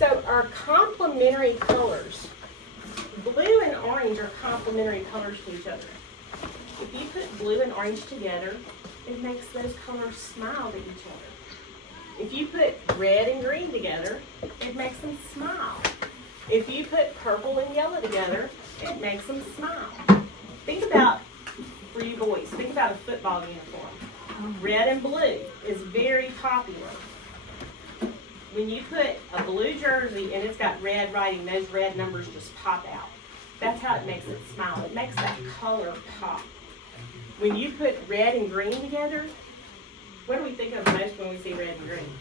So our complementary colors, blue and orange are complementary colors to each other. If you put blue and orange together, it makes those colors smile at each other. If you put red and green together, it makes them smile. If you put purple and yellow together, it makes them smile. Think about, for you boys, think about a football uniform. Red and blue is very popular. When you put a blue jersey and it's got red writing, those red numbers just pop out. That's how it makes it smile. It makes that color pop. When you put red and green together, what do we think of most when we see red and green?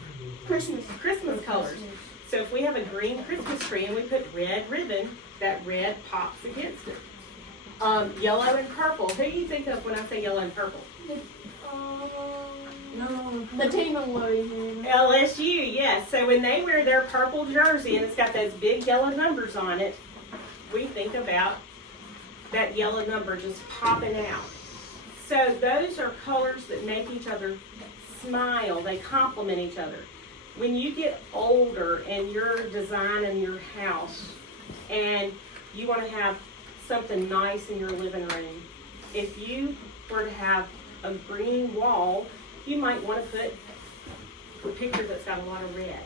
Christmas. Christmas colors. So if we have a green Christmas tree and we put red ribbon, that red pops against it. Yellow and purple. Who do you think of when I say yellow and purple? The team on LSU, yes. So when they wear their purple jersey and it's got those big yellow numbers on it, we think about that yellow number just popping out. So those are colors that make each other smile. They complement each other. When you get older and you're designing your house and you want to have something nice in your living room, if you were to have a green wall, you might want to put a picture that's got a lot of red.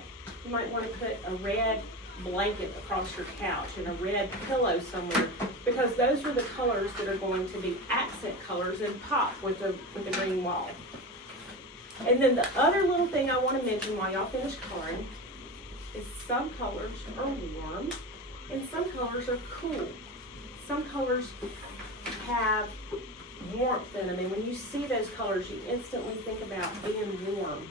You might want to put a red blanket across your couch and a red pillow somewhere, because those are the colors that are going to be accent colors and pop with the green wall. And then the other little thing I want to mention while y'all finish coloring is some colors are warm and some colors are cool. Some colors have warmth in them, and when you see those colors, you instantly think about being warm.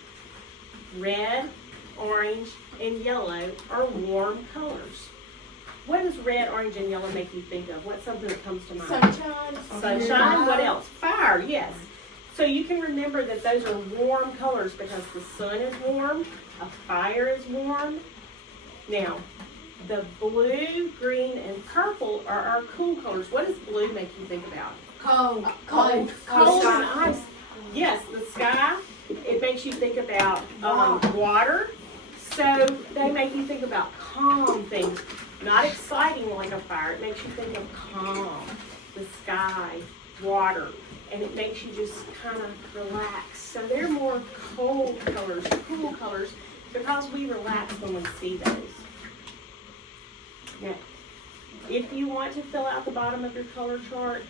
Red, orange, and yellow are warm colors. What does red, orange, and yellow make you think of? What's something that comes to mind? Sunshine. Sunshine. What else? Fire, yes. So you can remember that those are warm colors because the sun is warm, a fire is warm. Now, the blue, green, and purple are our cool colors. What does blue make you think about? Cold. Cold and ice. Yes, the sky. It makes you think about water. So they make you think about calm things, not exciting like a fire. It makes you think of calm, the sky, water, and it makes you just kind of relax. So they're more cold colors, cool colors, because we relax when we see those. Now, if you want to fill out the bottom of your color chart,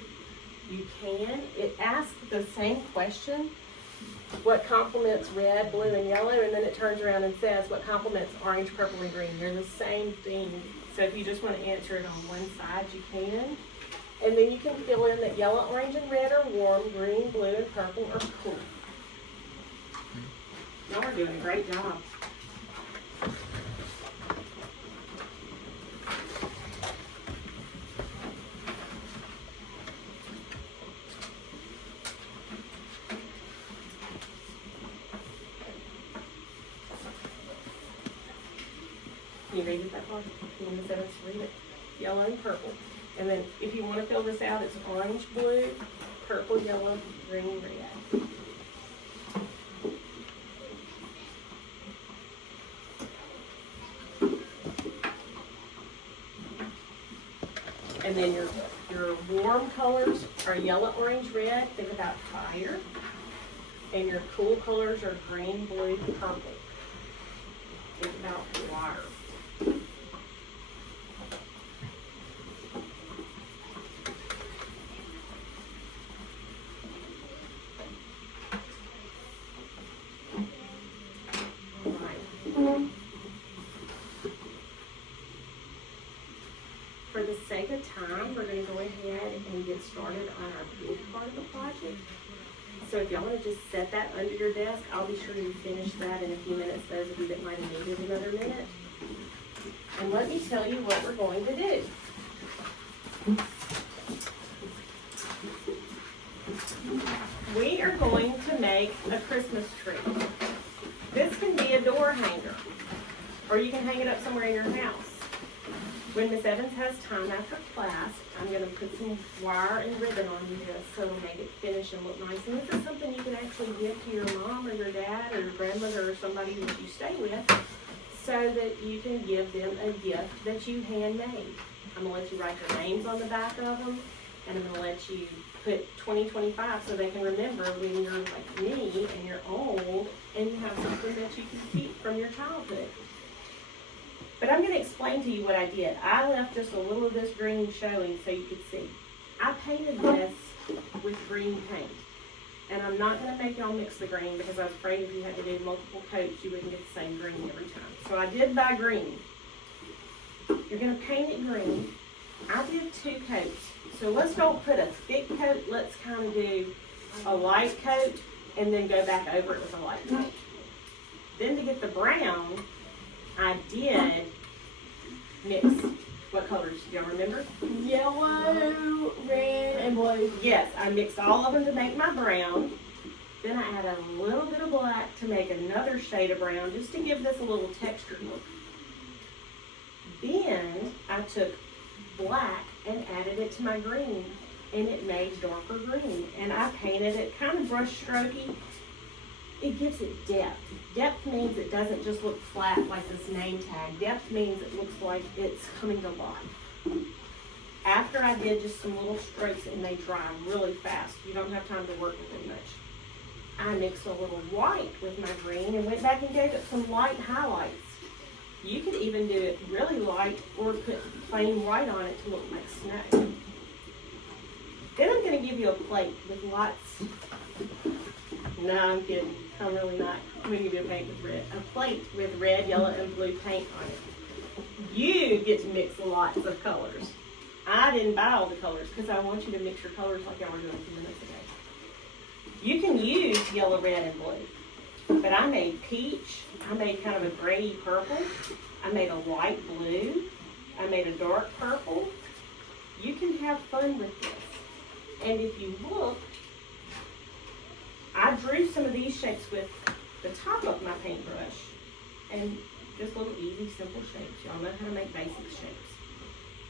you can. It asks the same question, what complements red, blue, and yellow, and then it turns around and says what complements orange, purple, and green. They're the same thing. So if you just want to answer it on one side, you can. And then you can fill in that yellow, orange, and red are warm, green, blue, and purple are cool. Y'all are doing a great job. Can you read it that far? You want to read it? Yellow and purple. And then if you want to fill this out, it's orange, blue, purple, yellow, green, red. And then your warm colors are yellow, orange, red. Think about fire. And your cool colors are green, blue, purple. Think about water. For the sake of time, we're going to go ahead and get started on our big part of the project. So if y'all want to just set that under your desk, I'll be sure to finish that in a few minutes, those of you that might have needed another minute. And let me tell you what we're going to do. We are going to make a Christmas tree. This can be a door hanger, or you can hang it up somewhere in your house. When Miss Evans has time after class, I'm going to put some wire and ribbon on this so it'll make it finish and look nice. And this is something you can actually give to your mom or your dad or your grandmother or somebody that you stay with, so that you can give them a gift that you handmade. I'm gonna let you write their names on the back of them, and I'm gonna let you put 2025 so they can remember when you're like me and you're old and you have something that you can keep from your childhood. But I'm gonna explain to you what I did. I left just a little of this green showing so you could see. I painted this with green paint. And I'm not going to make y'all mix the green because I was afraid if you had to do multiple coats, you wouldn't get the same green every time. So I did buy green. You're going to paint it green. I did 2 coats. So let's don't put a thick coat. Let's kind of do a light coat and then go back over it with a light coat. Then to get the brown, I did mix. What colors? Do y'all remember? Yellow, red, and blue. Yes, I mixed all of them to make my brown. Then I added a little bit of black to make another shade of brown, just to give this a little textured look. Then I took black and added it to my green, and it made darker green. And I painted it kind of brush strokey. It gives it depth. Depth means it doesn't just look flat like this name tag. Depth means it looks like it's coming to life. After I did just some little strokes and they dry really fast, you don't have time to work with it much, I mixed a little white with my green and went back and gave it some light highlights. You could even do it really light or put plain white on it to look like snow. Then I'm going to give you a plate with lots. No, I'm kidding. I'm really not. I'm going to give you a plate with red, yellow, and blue paint on it. You get to mix lots of colors. I didn't buy all the colors because I want you to mix your colors like y'all were doing 2 minutes ago. You can use yellow, red, and blue. But I made peach. I made kind of a grainy purple. I made a light blue. I made a dark purple. You can have fun with this. And if you look, I drew some of these shapes with the top of my paintbrush, and just little easy, simple shapes. Y'all know how to make basic shapes.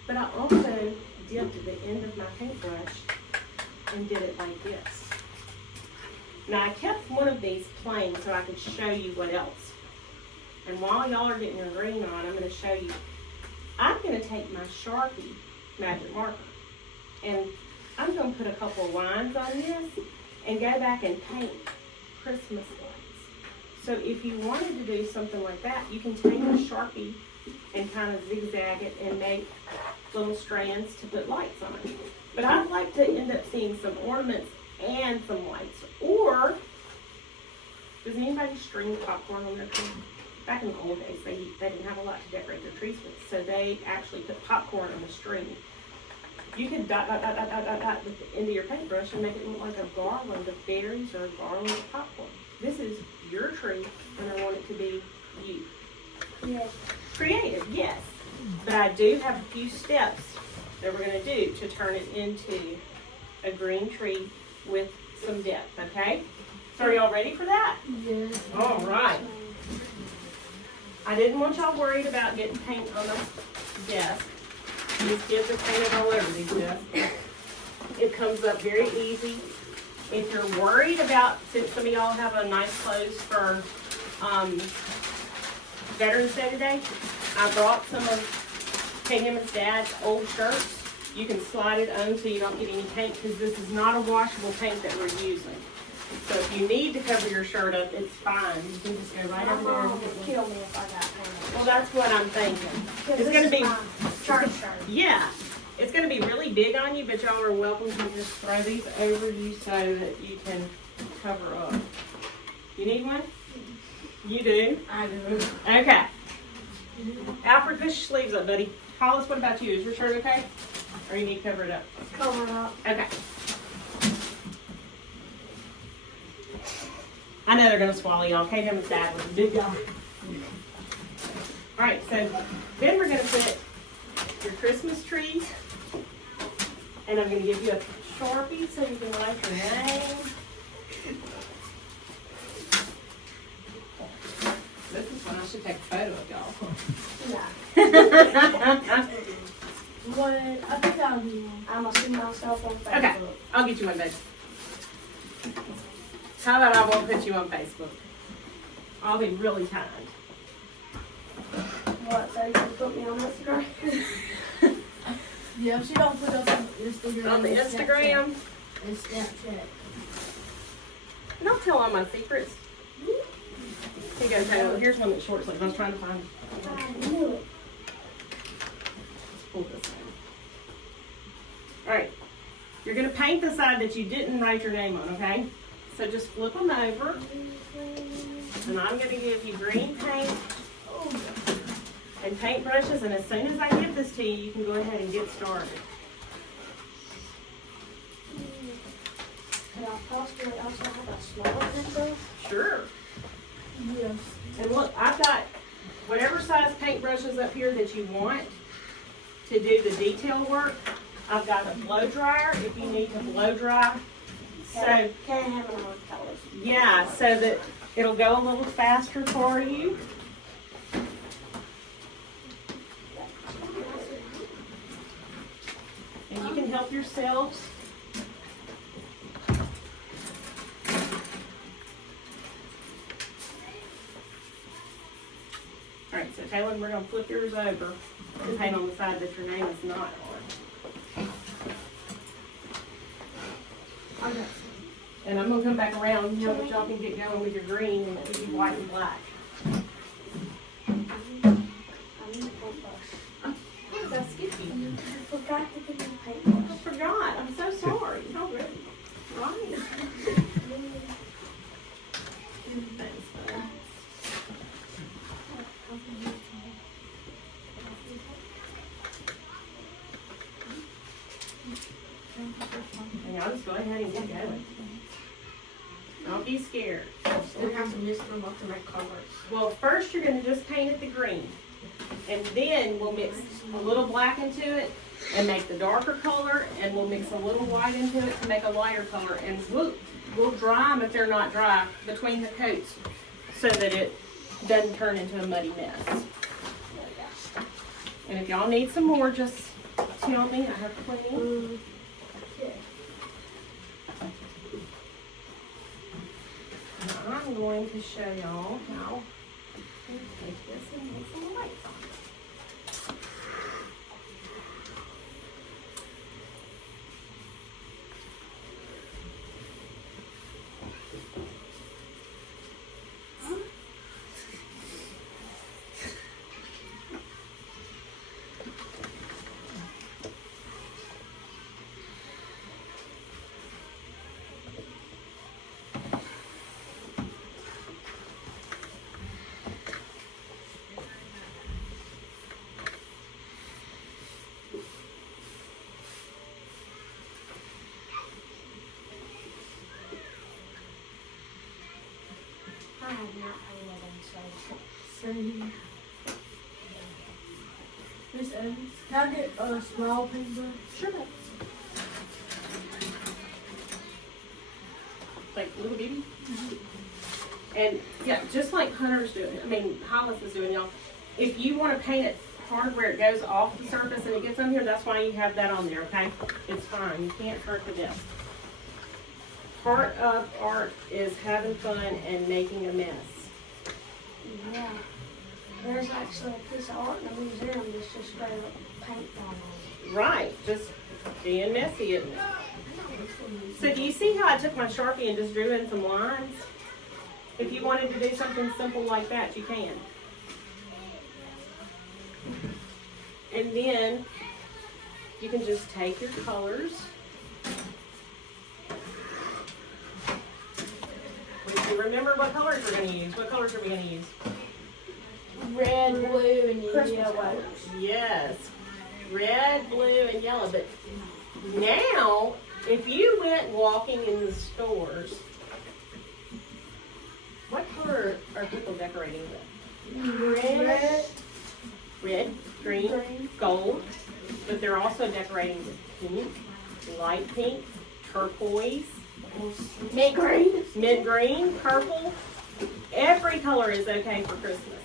But I also dipped the end of my paintbrush and did it like this. Now I kept one of these plain so I could show you what else. And while y'all are getting your green on, I'm going to show you. I'm going to take my Sharpie magic marker, and I'm going to put a couple of lines on this and go back and paint Christmas lights. So if you wanted to do something like that, you can take a Sharpie and kind of zigzag it and make little strands to put lights on. But I'd like to end up seeing some ornaments and some lights. Or, does anybody string popcorn on their tree? Back in the old days, they didn't have a lot to decorate their trees with, so they actually put popcorn on a string. You could dot with the end of your paintbrush and make it look like a garland of berries or a garland of popcorn. This is your tree, and I want it to be you. Yes. Creative, yes. But I do have a few steps that we're going to do to turn it into a green tree with some depth, okay? So are y'all ready for that? Yes. All right. I didn't want y'all worried about getting paint on the desk. These kids are painted all over these desks. It comes up very easy. If you're worried about, since some of y'all have a nice clothes for Veterans Day today, I brought some of Kate Hammond's dad's old shirts. You can slide it on so you don't get any paint, because this is not a washable paint that we're using. So if you need to cover your shirt up, it's fine. You can just go right over there and get one. Kill me if I got paint. Well, that's what I'm thinking. It's going to be, chart. yeah, it's going to be really big on you, but y'all are welcome to just throw these over you so that you can cover up. You need one? You do? I do. Okay. Alfred, push your sleeves up, buddy. Hollis, what about you? Is your shirt okay? Or you need to cover it up? Cover it up. Okay. I know they're going to swallow y'all. Kate Hammond's dad was a big guy. All right, so then we're going to put your Christmas trees, and I'm going to give you a Sharpie so you can write your name. This is when I should take a photo of y'all. Yeah. What? I think I'm gonna see myself on Facebook. Okay, I'll get you one, babe. How about I won't put you on Facebook? I'll be really kind. What, so you can put me on Instagram? Yeah, she don't put us on Instagram. On the Instagram. And Snapchat. Don't tell all my secrets. Here you go, Taylor. Here's one that's short sleeve. I was trying to find. I knew it. Let's pull this in. All right. You're going to paint the side that you didn't write your name on, okay? So just flip them over. And I'm going to give you green paint and paint brushes. And as soon as I give this to you, you can go ahead and get started. Could I possibly also have a smaller pencil? Sure. Yes. And look, I've got whatever size paintbrushes up here that you want to do the detail work. I've got a blow dryer if you need to blow dry. So, Can I have another colors? yeah, so that it'll go a little faster for you. And you can help yourselves. All right, so Taylor, we're going to flip yours over and paint on the side that your name is not on. Okay. And I'm going to come back around now that y'all can get going with your green and give you white and black. I need a paintbrush. What did I skip you? I forgot to give you a I paintbrush. forgot. I'm so sorry. Already. Right. Thanks, bud. And y'all just go ahead and get going. Don't be scared. We have to mix them up to make colors. Well, first you're going to just paint it the green. And then we'll mix a little black into it and make the darker color. And we'll mix a little white into it to make a lighter color. And we'll dry them if they're not dry between the coats so that it doesn't turn into a muddy mess. And if y'all need some more, just tell me. I have plenty. Now I'm going to show y'all how to take this and make some lights. I have not painted So, Miss Evans, can I get a small paintbrush? Sure. Like little bitty. And yeah, just like Hunter's doing, Hollis is doing, y'all. If you want to paint it hard where it goes off the surface and it gets on here, that's why you have that on there, okay? It's fine. You can't hurt the desk. Part of art is having fun and making a mess. it. Yeah. There's actually a piece of art in the museum that's just straight up paint on it. Right, just being messy, isn't it? So do you see how I took my Sharpie and just drew in some lines? If you wanted to do something simple like that, you can. And then you can just take your colors. Remember what colors we're going to use. What colors are we going to use? Red, blue, and Christmas yellow. colors. Yes. Red, blue, and yellow. But now, if you went walking in the stores, what color are people decorating with? Red, green, gold. But they're also decorating with pink, light pink, turquoise, Mint green. purple. Every color is okay for Christmas.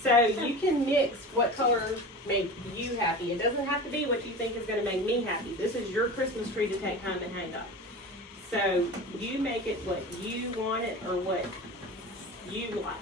So you can mix what color make you happy. It doesn't have to be what you think is going to make me happy. This is your Christmas tree to take home and hang up. So you make it what you want it or what you like.